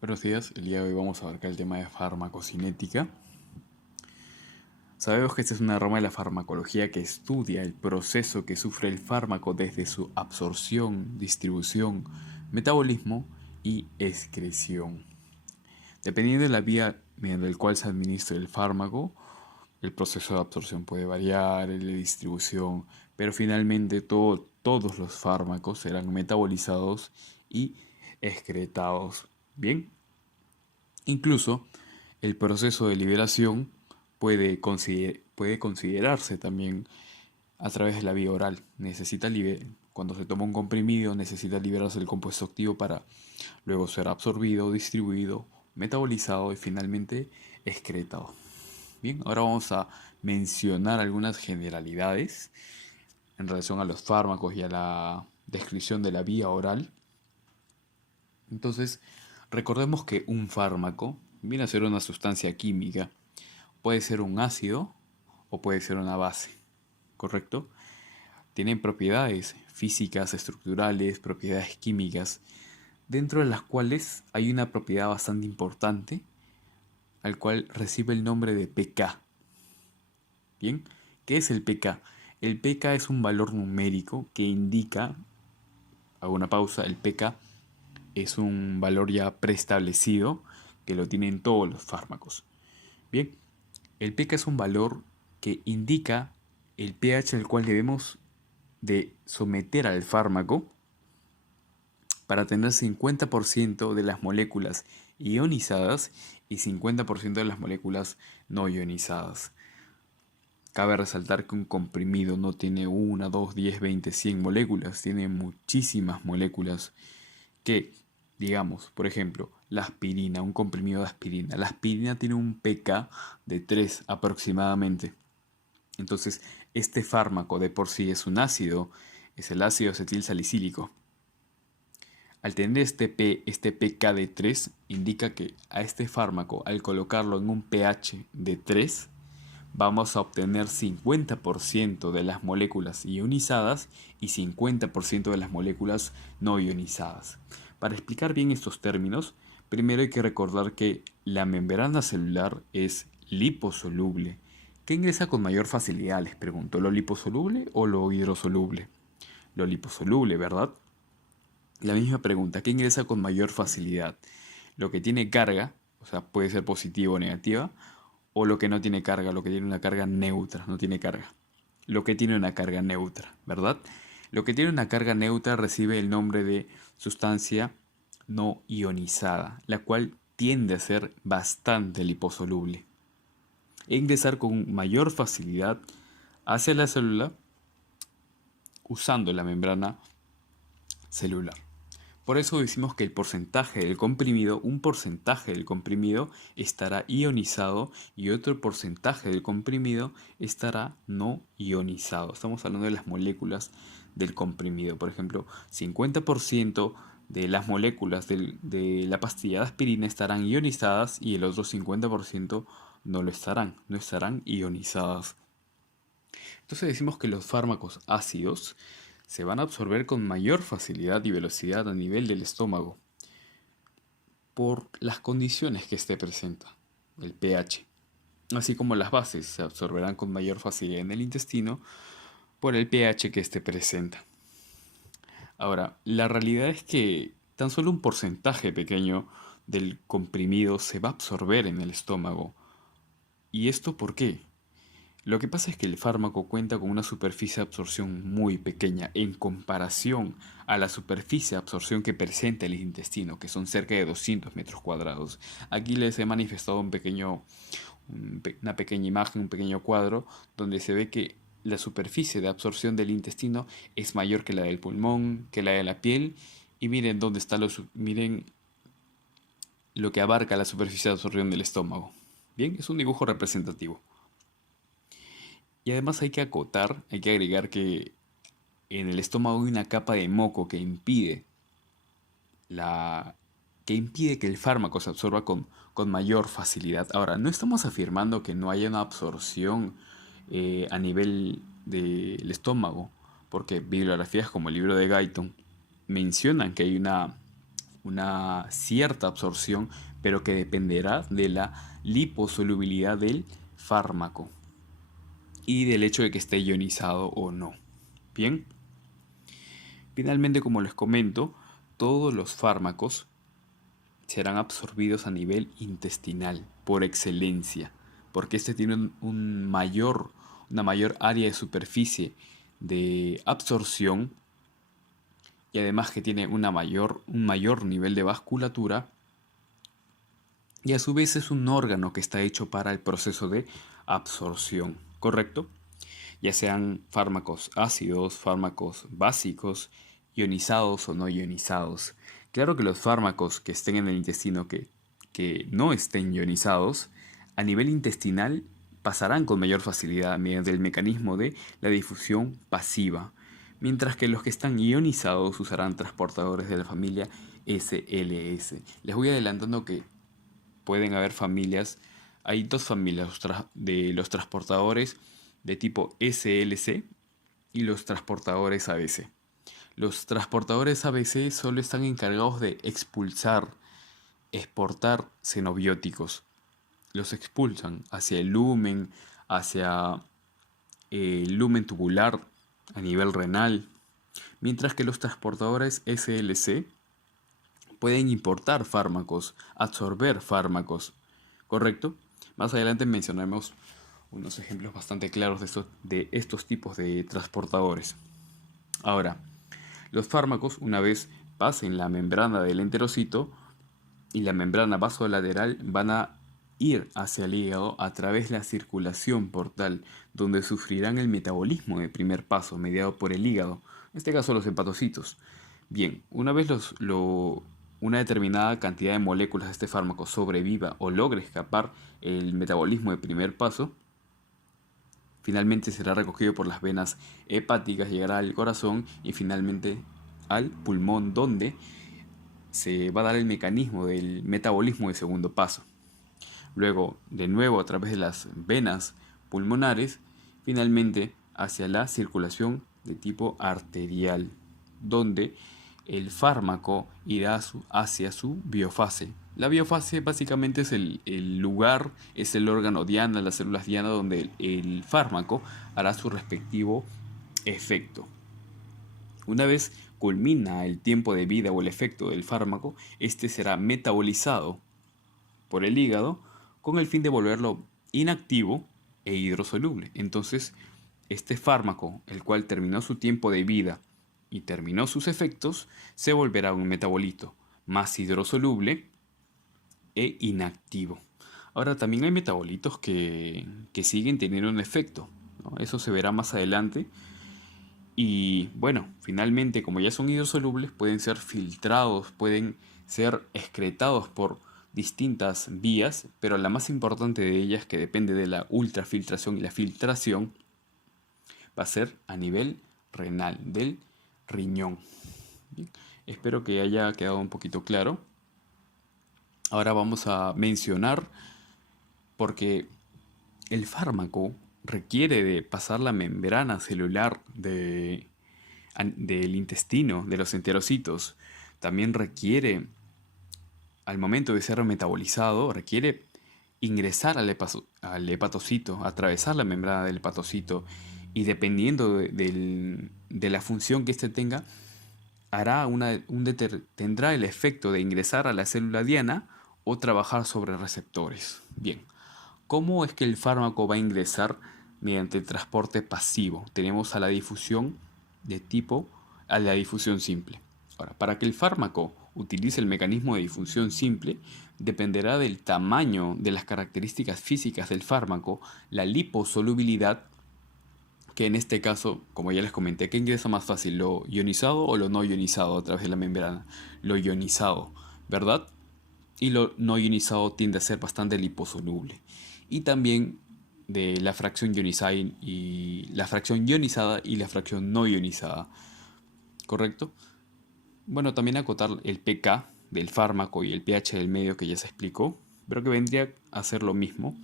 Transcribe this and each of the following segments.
Buenos días, el día de hoy vamos a abarcar el tema de farmacocinética. Sabemos que esta es una rama de la farmacología que estudia el proceso que sufre el fármaco desde su absorción, distribución, metabolismo y excreción. Dependiendo de la vía mediante la cual se administra el fármaco, el proceso de absorción puede variar, el de distribución, pero finalmente todos los fármacos serán metabolizados y excretados. Bien, incluso el proceso de liberación puede considerarse también a través de la vía oral. Cuando se toma un comprimido necesita liberarse el compuesto activo para luego ser absorbido, distribuido, metabolizado y finalmente excretado. Bien, ahora vamos a mencionar algunas generalidades en relación a los fármacos y a la descripción de la vía oral. Entonces, recordemos que un fármaco viene a ser una sustancia química. Puede ser un ácido o puede ser una base, ¿correcto? Tienen propiedades físicas, estructurales, propiedades químicas, dentro de las cuales hay una propiedad bastante importante, al cual recibe el nombre de pK. ¿Bien? ¿Qué es el pK? El pK es un valor numérico que indica, hago una pausa, el pK es un valor ya preestablecido que lo tienen todos los fármacos. Bien, el pK es un valor que indica el pH al cual debemos de someter al fármaco para tener 50% de las moléculas ionizadas y 50% de las moléculas no ionizadas. Cabe resaltar que un comprimido no tiene 1, 2, 10, 20, 100 moléculas, tiene muchísimas moléculas que, digamos, por ejemplo, la aspirina, un comprimido de aspirina. La aspirina tiene un pK de 3 aproximadamente. Entonces, este fármaco de por sí es un ácido, es el ácido acetil salicílico. Al tener este pK de 3, indica que a este fármaco, al colocarlo en un pH de 3, vamos a obtener 50% de las moléculas ionizadas y 50% de las moléculas no ionizadas. Para explicar bien estos términos, primero hay que recordar que la membrana celular es liposoluble. ¿Qué ingresa con mayor facilidad? Les pregunto, ¿lo liposoluble o lo hidrosoluble? Lo liposoluble, ¿verdad? La misma pregunta, ¿qué ingresa con mayor facilidad? ¿Lo que tiene carga, o sea, puede ser positiva o negativa, o lo que no tiene carga, lo que tiene una carga neutra, no tiene carga? Lo que tiene una carga neutra, ¿verdad? Lo que tiene una carga neutra recibe el nombre de sustancia no ionizada, la cual tiende a ser bastante liposoluble e ingresar con mayor facilidad hacia la célula usando la membrana celular. Por eso decimos que un porcentaje del comprimido estará ionizado y otro porcentaje del comprimido estará no ionizado. Estamos hablando de las moléculas del comprimido. Por ejemplo, 50% de las moléculas de la pastilla de aspirina estarán ionizadas y el otro 50% no lo estarán, no estarán ionizadas. Entonces decimos que los fármacos ácidos se van a absorber con mayor facilidad y velocidad a nivel del estómago por las condiciones que éste presenta, el pH. Así como las bases se absorberán con mayor facilidad en el intestino por el pH que éste presenta. Ahora, la realidad es que tan solo un porcentaje pequeño del comprimido se va a absorber en el estómago. ¿Y esto por qué? Lo que pasa es que el fármaco cuenta con una superficie de absorción muy pequeña en comparación a la superficie de absorción que presenta el intestino, que son cerca de 200 metros cuadrados. Aquí les he manifestado una pequeña imagen, un pequeño cuadro, donde se ve que la superficie de absorción del intestino es mayor que la del pulmón, que la de la piel, y miren lo que abarca la superficie de absorción del estómago. Bien, es un dibujo representativo. Y además hay que acotar, hay que agregar que en el estómago hay una capa de moco la, que impide que el fármaco se absorba con mayor facilidad. Ahora, no estamos afirmando que no haya una absorción a nivel del estómago, porque bibliografías como el libro de Guyton mencionan que hay una una cierta absorción, pero que dependerá de la liposolubilidad del fármaco y del hecho de que esté ionizado o no. Bien, finalmente, como les comento, todos los fármacos serán absorbidos a nivel intestinal por excelencia, porque este tiene una mayor área de superficie de absorción y además que tiene un mayor nivel de vasculatura y a su vez es un órgano que está hecho para el proceso de absorción, ¿correcto? Ya sean fármacos ácidos, fármacos básicos, ionizados o no ionizados. Claro que los fármacos que estén en el intestino que no estén ionizados, a nivel intestinal pasarán con mayor facilidad mediante el mecanismo de la difusión pasiva, mientras que los que están ionizados usarán transportadores de la familia SLS. Les voy adelantando que pueden haber familias, hay dos familias de los transportadores de tipo SLC y los transportadores ABC. Los transportadores ABC solo están encargados de exportar xenobióticos. Los expulsan hacia hacia el lumen tubular, a nivel renal, mientras que los transportadores SLC pueden importar fármacos, absorber fármacos, ¿correcto? Más adelante mencionaremos unos ejemplos bastante claros de estos tipos de transportadores. Ahora, los fármacos, una vez pasen la membrana del enterocito y la membrana vasolateral, van a ir hacia el hígado a través de la circulación portal, donde sufrirán el metabolismo de primer paso, mediado por el hígado, en este caso los hepatocitos. Bien, una vez una determinada cantidad de moléculas de este fármaco sobreviva o logre escapar el metabolismo de primer paso, finalmente será recogido por las venas hepáticas, llegará al corazón y finalmente al pulmón, donde se va a dar el mecanismo del metabolismo de segundo paso. Luego, de nuevo, a través de las venas pulmonares, finalmente hacia la circulación de tipo arterial, donde el fármaco irá hacia su biofase. La biofase básicamente es el lugar, es el órgano diana, las células diana, donde el fármaco hará su respectivo efecto. Una vez culmina el tiempo de vida o el efecto del fármaco, este será metabolizado por el hígado con el fin de volverlo inactivo e hidrosoluble. Entonces, este fármaco, el cual terminó su tiempo de vida y terminó sus efectos, se volverá un metabolito más hidrosoluble e inactivo. Ahora, también hay metabolitos que siguen teniendo un efecto, ¿no? Eso se verá más adelante. Y bueno, finalmente, como ya son hidrosolubles, pueden ser filtrados, pueden ser excretados por distintas vías, pero la más importante de ellas, que depende de la ultrafiltración y la filtración, va a ser a nivel renal, del riñón. Bien, espero que haya quedado un poquito claro. Ahora vamos a mencionar, porque el fármaco requiere de pasar la membrana celular del intestino, de los enterocitos. También requiere, al momento de ser metabolizado, requiere ingresar al hepatocito, atravesar la membrana del hepatocito y dependiendo de la función que éste tenga, tendrá el efecto de ingresar a la célula diana o trabajar sobre receptores. Bien, ¿cómo es que el fármaco va a ingresar mediante el transporte pasivo? Tenemos a la difusión a la difusión simple. Ahora, para que el fármaco utilice el mecanismo de difusión simple, dependerá del tamaño de las características físicas del fármaco, la liposolubilidad, que en este caso, como ya les comenté, ¿qué ingresa más fácil, lo ionizado o lo no ionizado a través de la membrana? Lo ionizado, ¿verdad? Y lo no ionizado tiende a ser bastante liposoluble. Y también de la fracción ionizada y la fracción ionizada y la fracción no ionizada, ¿correcto? Bueno, también acotar el pK del fármaco y el pH del medio que ya se explicó, pero que vendría a ser lo mismo,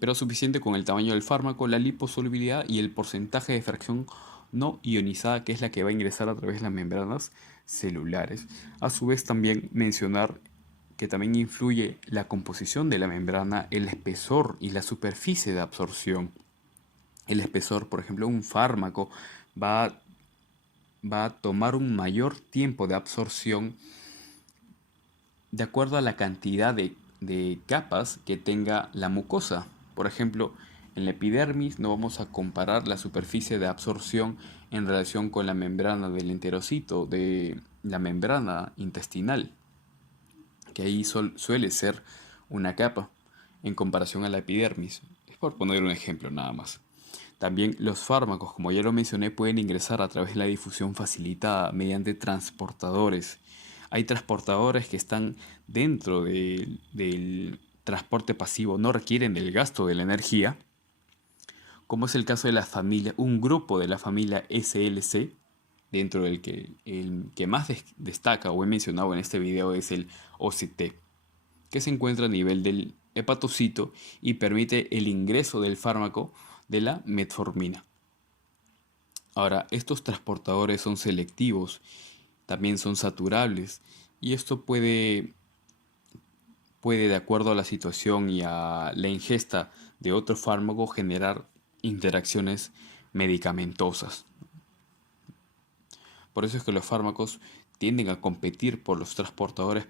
pero suficiente con el tamaño del fármaco, la liposolubilidad y el porcentaje de fracción no ionizada, que es la que va a ingresar a través de las membranas celulares. A su vez también mencionar que también influye la composición de la membrana, el espesor y la superficie de absorción. El espesor, por ejemplo, un fármaco va, va a tomar un mayor tiempo de absorción de acuerdo a la cantidad de capas que tenga la mucosa. Por ejemplo, en la epidermis no vamos a comparar la superficie de absorción en relación con la membrana del enterocito, de la membrana intestinal, que ahí suele ser una capa en comparación a la epidermis. Es por poner un ejemplo nada más. También los fármacos, como ya lo mencioné, pueden ingresar a través de la difusión facilitada mediante transportadores. Hay transportadores que están dentro del transporte pasivo, no requieren del gasto de la energía, como es el caso de la familia, un grupo de la familia SLC, dentro del que el que más destaca o he mencionado en este video es el OCT, que se encuentra a nivel del hepatocito y permite el ingreso del fármaco de la metformina. Ahora, estos transportadores son selectivos, también son saturables y esto puede de acuerdo a la situación y a la ingesta de otro fármaco generar interacciones medicamentosas. Por eso es que los fármacos tienden a competir por los transportadores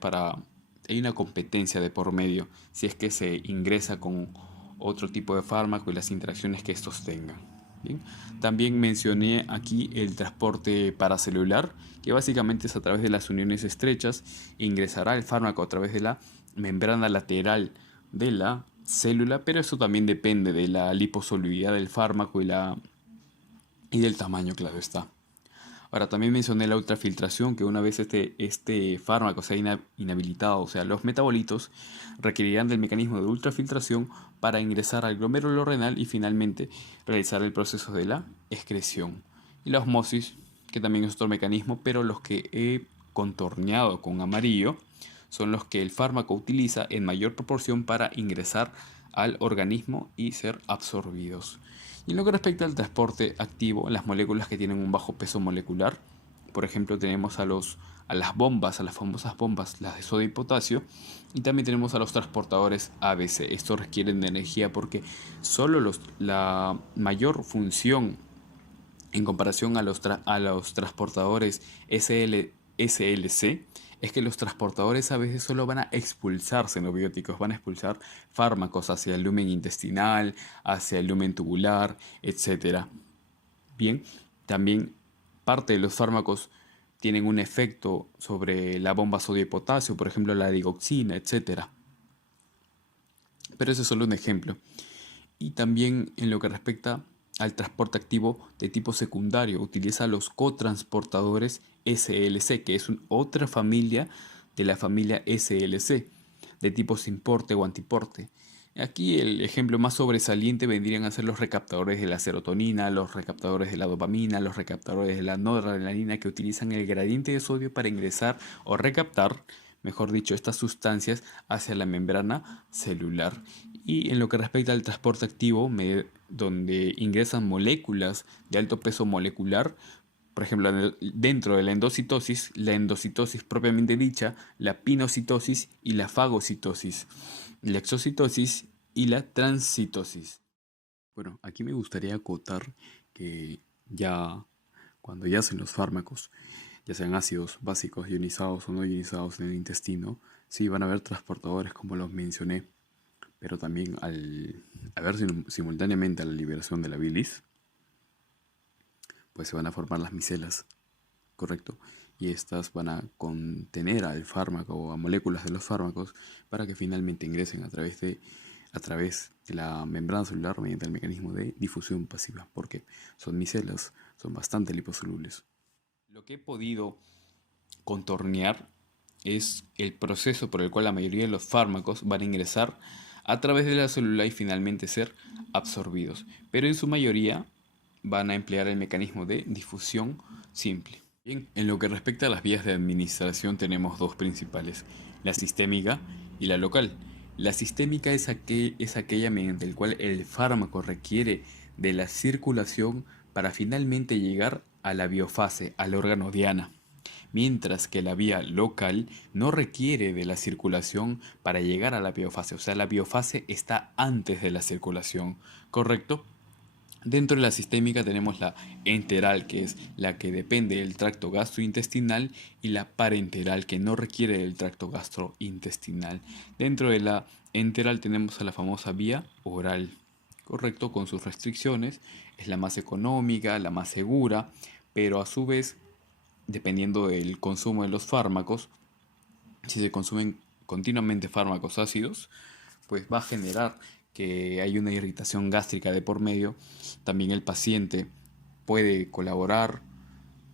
hay una competencia de por medio si es que se ingresa con otro tipo de fármaco y las interacciones que estos tengan. Bien. También mencioné aquí el transporte paracelular, que básicamente es a través de las uniones estrechas, ingresará el fármaco a través de la membrana lateral de la célula, pero eso también depende de la liposolubilidad del fármaco y del tamaño, claro está. Ahora, también mencioné la ultrafiltración, que una vez este fármaco sea inhabilitado, o sea, los metabolitos requerirán del mecanismo de ultrafiltración para ingresar al glomérulo renal y finalmente realizar el proceso de la excreción. Y la osmosis, que también es otro mecanismo, pero los que he contorneado con amarillo son los que el fármaco utiliza en mayor proporción para ingresar al organismo y ser absorbidos. Y en lo que respecta al transporte activo, las moléculas que tienen un bajo peso molecular, por ejemplo tenemos a las bombas, a las famosas bombas, las de sodio y potasio, y también tenemos a los transportadores ABC. Estos requieren de energía porque solo la mayor función en comparación a los transportadores SLC es que los transportadores a veces solo van a expulsar xenobióticos, van a expulsar fármacos hacia el lumen intestinal, hacia el lumen tubular, etcétera. Bien, también parte de los fármacos tienen un efecto sobre la bomba sodio y potasio, por ejemplo la digoxina, etcétera. Pero ese es solo un ejemplo. Y también en lo que respecta al transporte activo de tipo secundario, utiliza los cotransportadores SLC, que es otra familia de la familia SLC, de tipo simporte o antiporte. Aquí el ejemplo más sobresaliente vendrían a ser los recaptadores de la serotonina, los recaptadores de la dopamina, los recaptadores de la noradrenalina, que utilizan el gradiente de sodio para ingresar o recaptar, mejor dicho, estas sustancias hacia la membrana celular. Y en lo que respecta al transporte activo, donde ingresan moléculas de alto peso molecular, por ejemplo, dentro de la endocitosis propiamente dicha, la pinocitosis y la fagocitosis, la exocitosis y la transcitosis. Bueno, aquí me gustaría acotar que cuando ya hacen los fármacos, ya sean ácidos básicos, ionizados o no ionizados en el intestino, sí van a haber transportadores como los mencioné, pero también al haber simultáneamente la liberación de la bilis, pues se van a formar las micelas, ¿correcto? Y estas van a contener al fármaco o a moléculas de los fármacos para que finalmente ingresen a través de la membrana celular mediante el mecanismo de difusión pasiva, porque son micelas, son bastante liposolubles. Lo que he podido contornear es el proceso por el cual la mayoría de los fármacos van a ingresar a través de la célula y finalmente ser absorbidos, pero en su mayoría van a emplear el mecanismo de difusión simple. Bien, en lo que respecta a las vías de administración tenemos dos principales, la sistémica y la local. La sistémica es aquella mediante la cual el fármaco requiere de la circulación para finalmente llegar a la biofase, al órgano diana. mientras que la vía local no requiere de la circulación para llegar a la biofase, o sea, la biofase está antes de la circulación, ¿correcto? Dentro de la sistémica tenemos la enteral, que es la que depende del tracto gastrointestinal, y la parenteral, que no requiere del tracto gastrointestinal. Dentro de la enteral tenemos a la famosa vía oral, correcto, con sus restricciones. Es la más económica, la más segura, pero a su vez, dependiendo del consumo de los fármacos, si se consumen continuamente fármacos ácidos, pues va a generar que hay una irritación gástrica de por medio. También el paciente puede colaborar,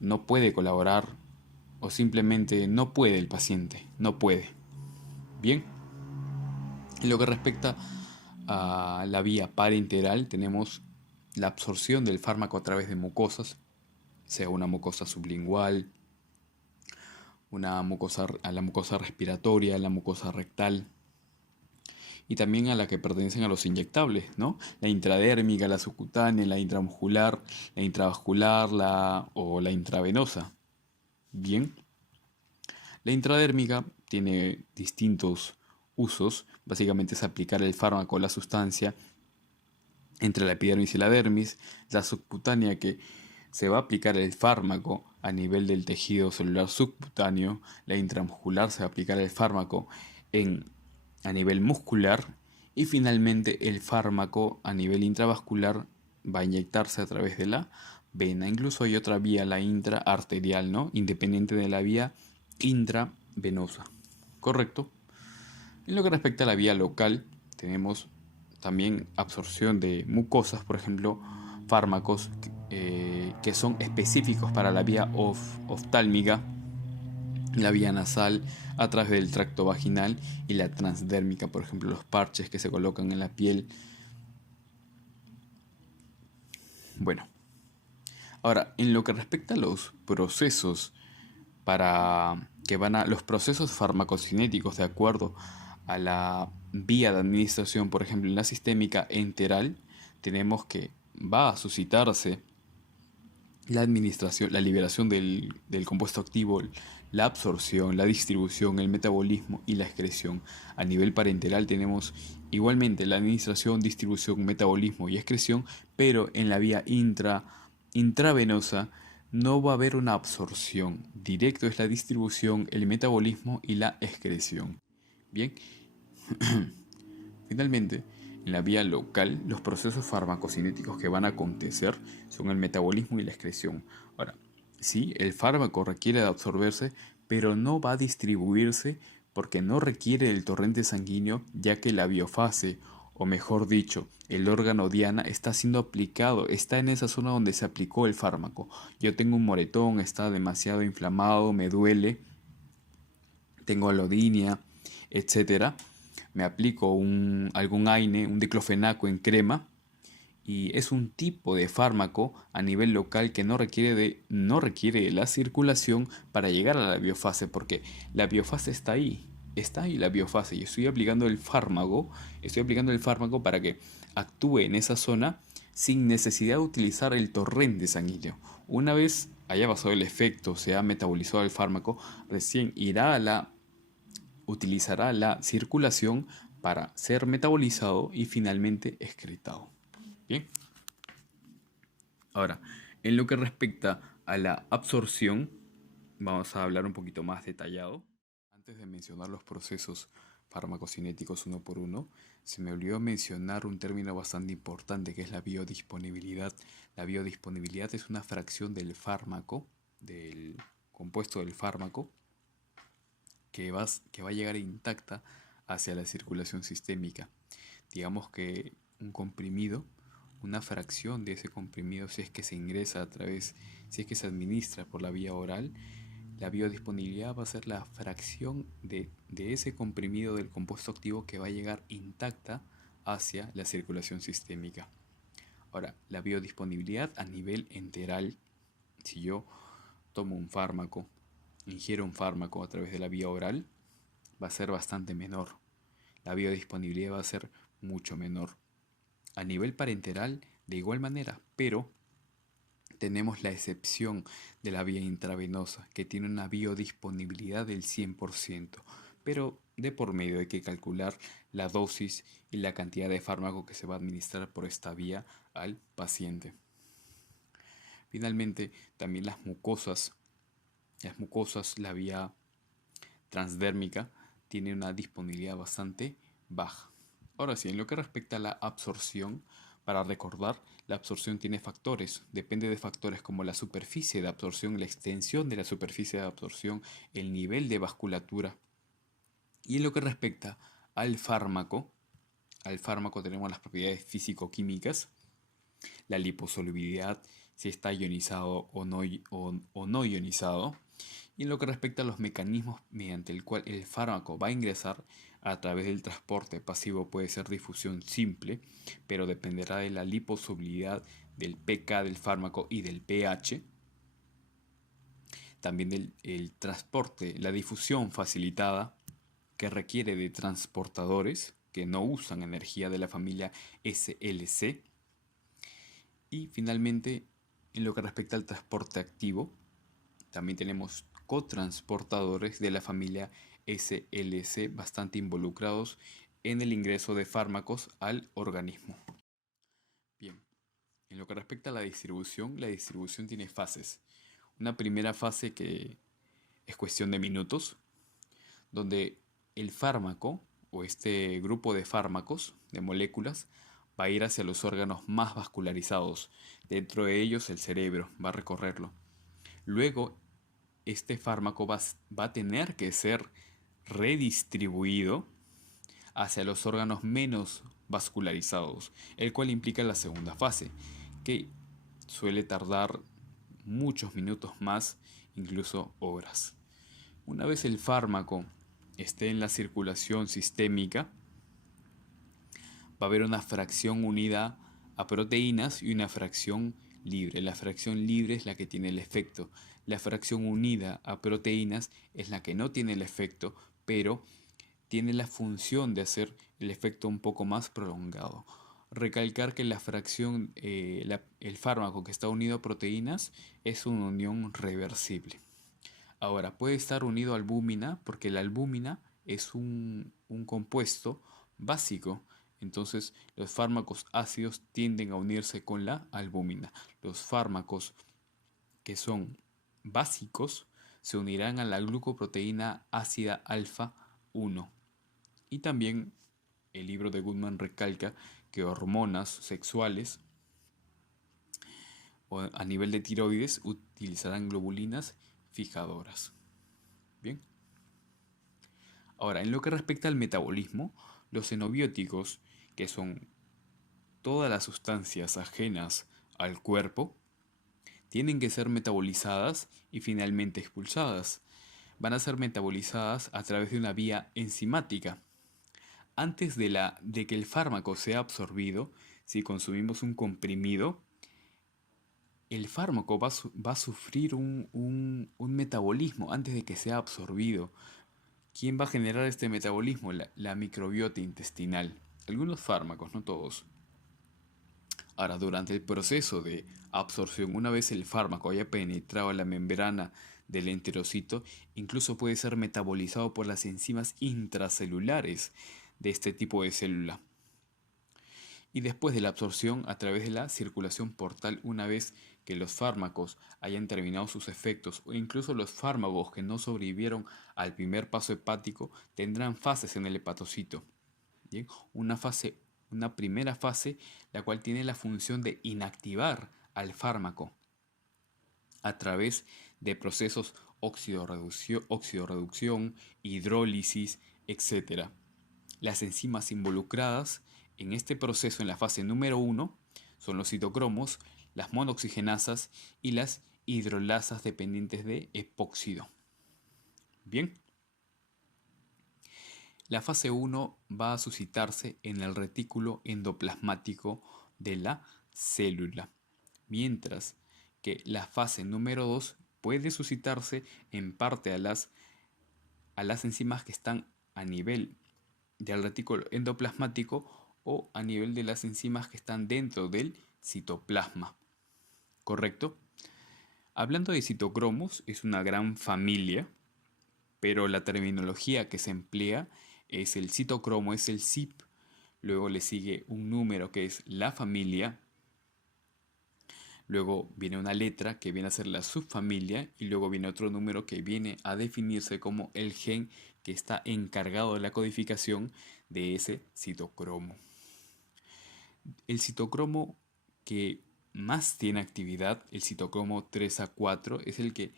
no puede colaborar o simplemente no puede el paciente, no puede. Bien, en lo que respecta a la vía parenteral, tenemos la absorción del fármaco a través de mucosas, sea una mucosa sublingual, una mucosa, a la mucosa respiratoria, la mucosa rectal, y también a la que pertenecen a los inyectables, ¿no? La intradérmica, la subcutánea, la intramuscular, la intravascular o la intravenosa. Bien, la intradérmica tiene distintos usos. Básicamente es aplicar el fármaco o la sustancia entre la epidermis y la dermis. La subcutánea, que se va a aplicar el fármaco a nivel del tejido celular subcutáneo. La intramuscular, se va a aplicar el fármaco a nivel muscular. Y finalmente el fármaco a nivel intravascular va a inyectarse a través de la vena. Incluso hay otra vía, la intraarterial, ¿no? Independiente de la vía intravenosa. ¿Correcto? En lo que respecta a la vía local, tenemos también absorción de mucosas, por ejemplo, fármacos que son específicos para la vía oftálmica, la vía nasal a través del tracto vaginal, y la transdérmica, por ejemplo, los parches que se colocan en la piel. Bueno, ahora, en lo que respecta a los procesos los procesos farmacocinéticos de acuerdo a la vía de administración, por ejemplo, en la sistémica enteral, tenemos que va a suscitarse la administración, la liberación del compuesto activo, la absorción, la distribución, el metabolismo y la excreción. A nivel parenteral tenemos igualmente la administración, distribución, metabolismo y excreción, pero en la vía intravenosa no va a haber una absorción. Directo es la distribución, el metabolismo y la excreción. Bien, finalmente, en la vía local, los procesos farmacocinéticos que van a acontecer son el metabolismo y la excreción. Ahora, sí, el fármaco requiere de absorberse, pero no va a distribuirse porque no requiere del torrente sanguíneo, ya que la biofase, o mejor dicho, el órgano diana, está siendo aplicado, está en esa zona donde se aplicó el fármaco. Yo tengo un moretón, está demasiado inflamado, me duele, tengo alodinia, etcétera. Me aplico algún AINE, un diclofenaco en crema, y es un tipo de fármaco a nivel local que no requiere de la circulación para llegar a la biofase, porque la biofase está ahí la biofase, y estoy aplicando el fármaco para que actúe en esa zona sin necesidad de utilizar el torrente sanguíneo. Una vez haya pasado el efecto, se ha metabolizado el fármaco, recién utilizará la circulación para ser metabolizado y finalmente excretado. Bien. Ahora, en lo que respecta a la absorción, vamos a hablar un poquito más detallado. Antes de mencionar los procesos farmacocinéticos uno por uno, se me olvidó mencionar un término bastante importante, que es la biodisponibilidad. La biodisponibilidad es una fracción del fármaco, del compuesto del fármaco, que va a llegar intacta hacia la circulación sistémica. Digamos que un comprimido, una fracción de ese comprimido, si es que se ingresa si es que se administra por la vía oral, la biodisponibilidad va a ser la fracción de ese comprimido del compuesto activo que va a llegar intacta hacia la circulación sistémica. Ahora, la biodisponibilidad a nivel enteral, si yo tomo un fármaco, ingiero un fármaco a través de la vía oral, va a ser bastante menor. La biodisponibilidad va a ser mucho menor. A nivel parenteral, de igual manera, pero tenemos la excepción de la vía intravenosa, que tiene una biodisponibilidad del 100%, pero de por medio hay que calcular la dosis y la cantidad de fármaco que se va a administrar por esta vía al paciente. Finalmente, también la vía transdérmica, tiene una disponibilidad bastante baja. Ahora sí, en lo que respecta a la absorción, para recordar, la absorción tiene factores, depende de factores como la superficie de absorción, la extensión de la superficie de absorción, el nivel de vasculatura. Y en lo que respecta al fármaco tenemos las propiedades físico-químicas, la liposolubilidad, si está ionizado o no ionizado, y en lo que respecta a los mecanismos mediante el cual el fármaco va a ingresar a través del transporte pasivo puede ser difusión simple, pero dependerá de la liposolubilidad del pK del fármaco y del pH. También el transporte, la difusión facilitada que requiere de transportadores que no usan energía de la familia SLC. Y finalmente, en lo que respecta al transporte activo, también tenemos cotransportadores de la familia SLC bastante involucrados en el ingreso de fármacos al organismo. Bien, en lo que respecta a la distribución tiene fases. Una primera fase que es cuestión de minutos, donde el fármaco o este grupo de fármacos, de moléculas, va a ir hacia los órganos más vascularizados. Dentro de ellos el cerebro va a recorrerlo. Luego, este fármaco va a tener que ser redistribuido hacia los órganos menos vascularizados, el cual implica la segunda fase, que suele tardar muchos minutos más, incluso horas. Una vez el fármaco esté en la circulación sistémica, va a haber una fracción unida a proteínas y una fracción libre. La fracción libre es la que tiene el efecto. La fracción unida a proteínas es la que no tiene el efecto, pero tiene la función de hacer el efecto un poco más prolongado. Recalcar que la fracción, el fármaco que está unido a proteínas es una unión reversible. Ahora, puede estar unido a albúmina porque la albúmina es un compuesto básico. Entonces, los fármacos ácidos tienden a unirse con la albúmina. Los fármacos que son básicos se unirán a la glucoproteína ácida alfa 1. Y también el libro de Goodman recalca que hormonas sexuales o a nivel de tiroides utilizarán globulinas fijadoras. Bien. Ahora, en lo que respecta al metabolismo, los xenobióticos, que son todas las sustancias ajenas al cuerpo, tienen que ser metabolizadas y finalmente expulsadas. Van a ser metabolizadas a través de una vía enzimática. Antes de que el fármaco sea absorbido, si consumimos un comprimido, el fármaco va a sufrir un metabolismo antes de que sea absorbido. ¿Quién va a generar este metabolismo? La microbiota intestinal. Algunos fármacos, no todos. Ahora, durante el proceso de absorción, una vez el fármaco haya penetrado la membrana del enterocito, incluso puede ser metabolizado por las enzimas intracelulares de este tipo de célula. Y después de la absorción a través de la circulación portal, una vez que los fármacos hayan terminado sus efectos o incluso los fármacos que no sobrevivieron al primer paso hepático tendrán fases en el hepatocito. ¿Bien? Una primera fase la cual tiene la función de inactivar al fármaco a través de procesos oxidorreducción, hidrólisis, etc. Las enzimas involucradas en este proceso en la fase número 1 son los citocromos, las monoxigenasas y las hidrolasas dependientes de epóxido. Bien, la fase 1 va a suscitarse en el retículo endoplasmático de la célula, mientras que la fase número 2 puede suscitarse en parte a las enzimas que están a nivel del retículo endoplasmático o a nivel de las enzimas que están dentro del citoplasma. ¿Correcto? Hablando de citocromos, es una gran familia, pero la terminología que se emplea es el citocromo, es el CIP. Luego le sigue un número que es la familia. Luego viene una letra que viene a ser la subfamilia y luego viene otro número que viene a definirse como el gen que está encargado de la codificación de ese citocromo. El citocromo que más tiene actividad, el citocromo 3A4, es el que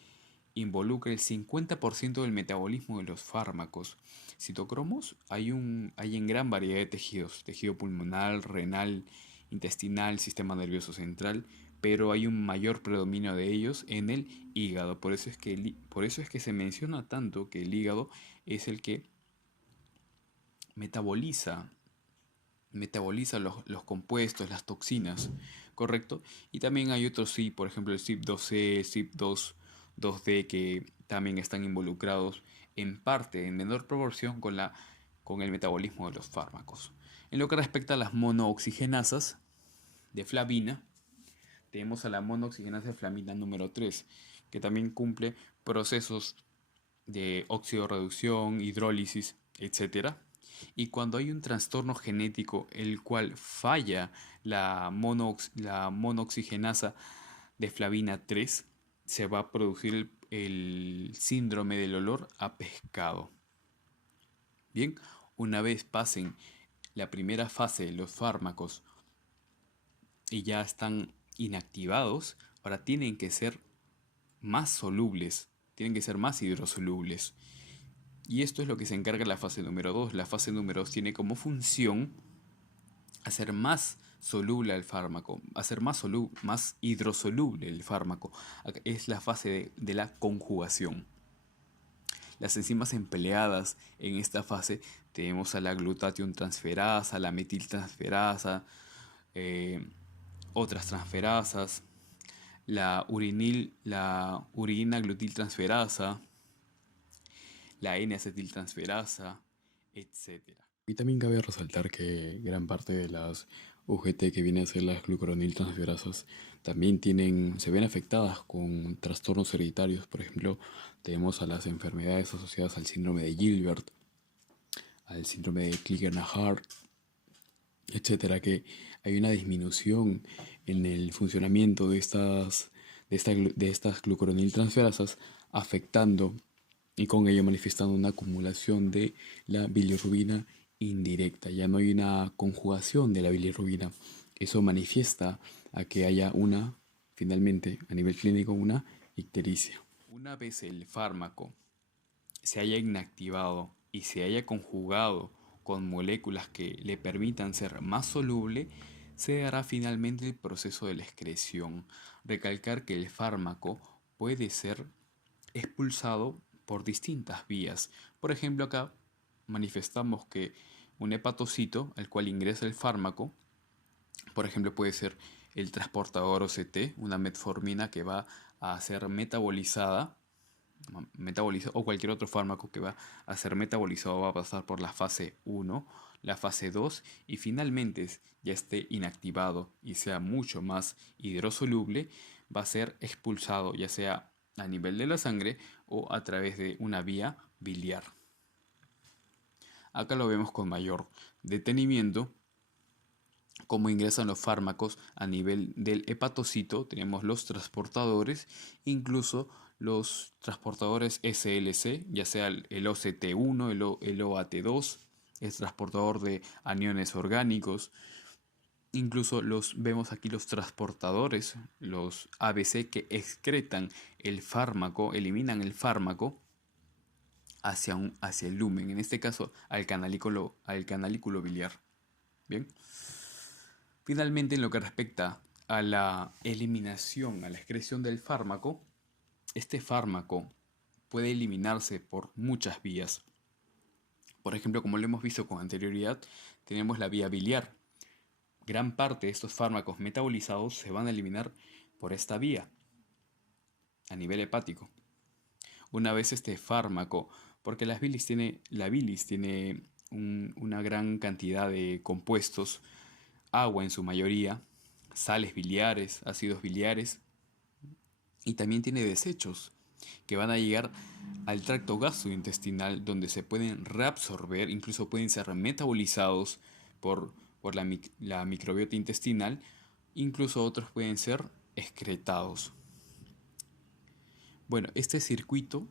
involucra el 50% del metabolismo de los fármacos. Citocromos hay en gran variedad de tejidos, tejido pulmonar, renal, intestinal, sistema nervioso central, pero hay un mayor predominio de ellos en el hígado. Por eso es que se menciona tanto que el hígado es el que metaboliza los compuestos, las toxinas, ¿correcto? Y también hay otros sí, por ejemplo el CYP2C, CYP2D, que también están involucrados en parte, en menor proporción, con el metabolismo de los fármacos. En lo que respecta a las monooxigenasas de flavina, tenemos a la monooxigenasa de flamina número 3, que también cumple procesos de oxidorreducción, hidrólisis, etcétera. Y cuando hay un trastorno genético el cual falla la monooxigenasa de flavina 3, se va a producir el síndrome del olor a pescado. Bien, una vez pasen la primera fase de los fármacos y ya están inactivados, ahora tienen que ser más solubles, tienen que ser más hidrosolubles. Y esto es lo que se encarga la fase número 2. La fase número 2 tiene como función hacer más soluble el fármaco, hacer más hidrosoluble el fármaco. Es la fase de la conjugación. Las enzimas empleadas en esta fase tenemos a la glutatión transferasa, la metiltransferasa, eh, otras transferasas, la urina glutiltransferasa, la N-acetiltransferasa, etcétera. Y también cabe resaltar que gran parte de las UGT que vienen a ser las glucuroniltransferasas también se ven afectadas con trastornos hereditarios. Por ejemplo, tenemos a las enfermedades asociadas al síndrome de Gilbert, al síndrome de Klinger-Narr, etcétera, que hay una disminución en el funcionamiento de estas glucuroniltransferasas, afectando y con ello manifestando una acumulación de la bilirrubina indirecta. Ya no hay una conjugación de la bilirrubina. Eso manifiesta a que haya finalmente, a nivel clínico, una ictericia. Una vez el fármaco se haya inactivado y se haya conjugado con moléculas que le permitan ser más soluble, se dará finalmente el proceso de la excreción. Recalcar que el fármaco puede ser expulsado por distintas vías. Por ejemplo, acá manifestamos que un hepatocito al cual ingresa el fármaco, por ejemplo, puede ser el transportador OCT, una metformina que va a ser metabolizado o cualquier otro fármaco que va a ser metabolizado va a pasar por la fase 1, la fase 2 y finalmente ya esté inactivado y sea mucho más hidrosoluble, va a ser expulsado ya sea a nivel de la sangre o a través de una vía biliar. Acá lo vemos con mayor detenimiento cómo ingresan los fármacos a nivel del hepatocito. Tenemos los transportadores, incluso los transportadores SLC, ya sea el OCT1, el OAT2, es transportador de aniones orgánicos. Incluso vemos aquí los transportadores, los ABC, que excretan el fármaco, eliminan el fármaco hacia el lumen, en este caso al canalículo biliar. Bien. Finalmente, en lo que respecta a la eliminación, a la excreción del fármaco, este fármaco puede eliminarse por muchas vías. Por ejemplo, como lo hemos visto con anterioridad, tenemos la vía biliar. Gran parte de estos fármacos metabolizados se van a eliminar por esta vía, a nivel hepático. Una vez este fármaco, porque la bilis tiene una gran cantidad de compuestos, agua en su mayoría, sales biliares, ácidos biliares, Y también tiene desechos que van a llegar al tracto gastrointestinal donde se pueden reabsorber, incluso pueden ser metabolizados por la microbiota intestinal, incluso otros pueden ser excretados. Bueno, este circuito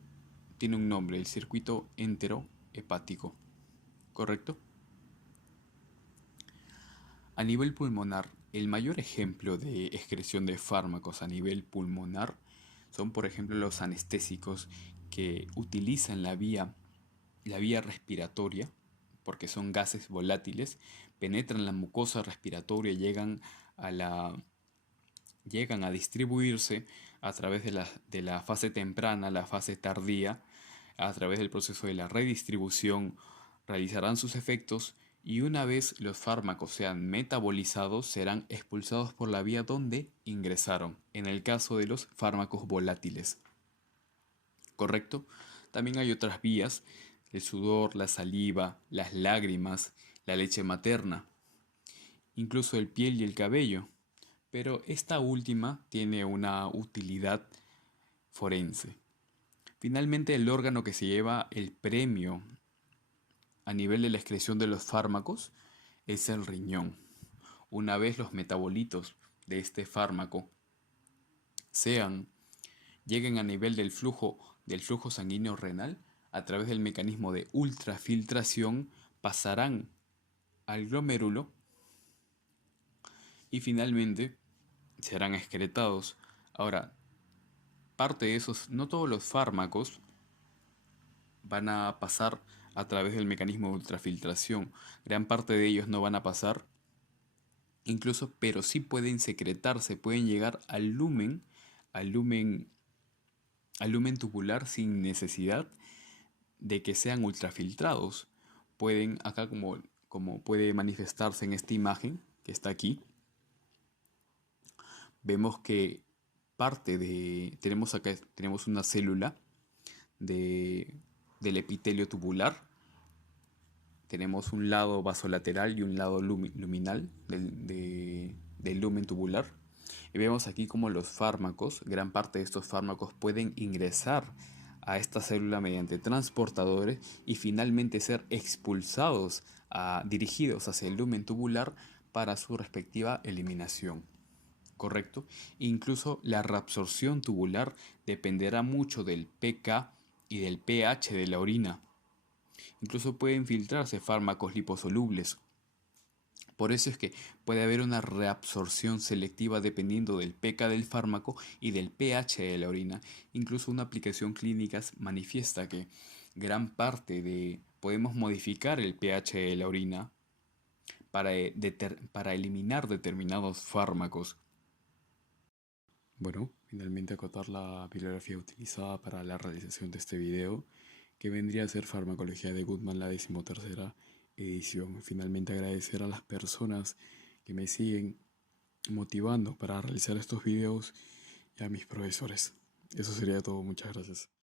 tiene un nombre, el circuito enterohepático, ¿correcto? A nivel pulmonar, el mayor ejemplo de excreción de fármacos a nivel pulmonar son, por ejemplo, los anestésicos que utilizan la vía respiratoria, porque son gases volátiles, penetran la mucosa respiratoria, llegan a distribuirse a través de la fase temprana, la fase tardía, a través del proceso de la redistribución, realizarán sus efectos y una vez los fármacos sean metabolizados, serán expulsados por la vía donde ingresaron, en el caso de los fármacos volátiles. ¿Correcto? También hay otras vías, el sudor, la saliva, las lágrimas, la leche materna, incluso el piel y el cabello, pero esta última tiene una utilidad forense. Finalmente, el órgano que se lleva el premio a nivel de la excreción de los fármacos es el riñón. Una vez los metabolitos de este fármaco sean lleguen a nivel del flujo sanguíneo renal, a través del mecanismo de ultrafiltración pasarán al glomérulo y finalmente serán excretados. Ahora, parte de esos, no todos los fármacos van a pasar a través del mecanismo de ultrafiltración. Gran parte de ellos no van a pasar, incluso, pero sí pueden secretarse, pueden llegar al lumen, al lumen tubular sin necesidad de que sean ultrafiltrados. Pueden, acá como puede manifestarse en esta imagen que está aquí, vemos que tenemos una célula de, del epitelio tubular, tenemos un lado vasolateral y un lado luminal del lumen tubular. Y vemos aquí como los fármacos, gran parte de estos fármacos pueden ingresar a esta célula mediante transportadores y finalmente ser expulsados, dirigidos hacia el lumen tubular para su respectiva eliminación. ¿Correcto? Incluso la reabsorción tubular dependerá mucho del pK y del pH de la orina. Incluso pueden filtrarse fármacos liposolubles. Por eso es que puede haber una reabsorción selectiva dependiendo del pK del fármaco y del pH de la orina. Incluso una aplicación clínica manifiesta que podemos modificar el pH de la orina para eliminar determinados fármacos. Bueno, finalmente acotar la bibliografía utilizada para la realización de este video, que vendría a ser Farmacología de Goodman, la 13ª edición. Finalmente agradecer a las personas que me siguen motivando para realizar estos videos y a mis profesores. Eso sería todo, muchas gracias.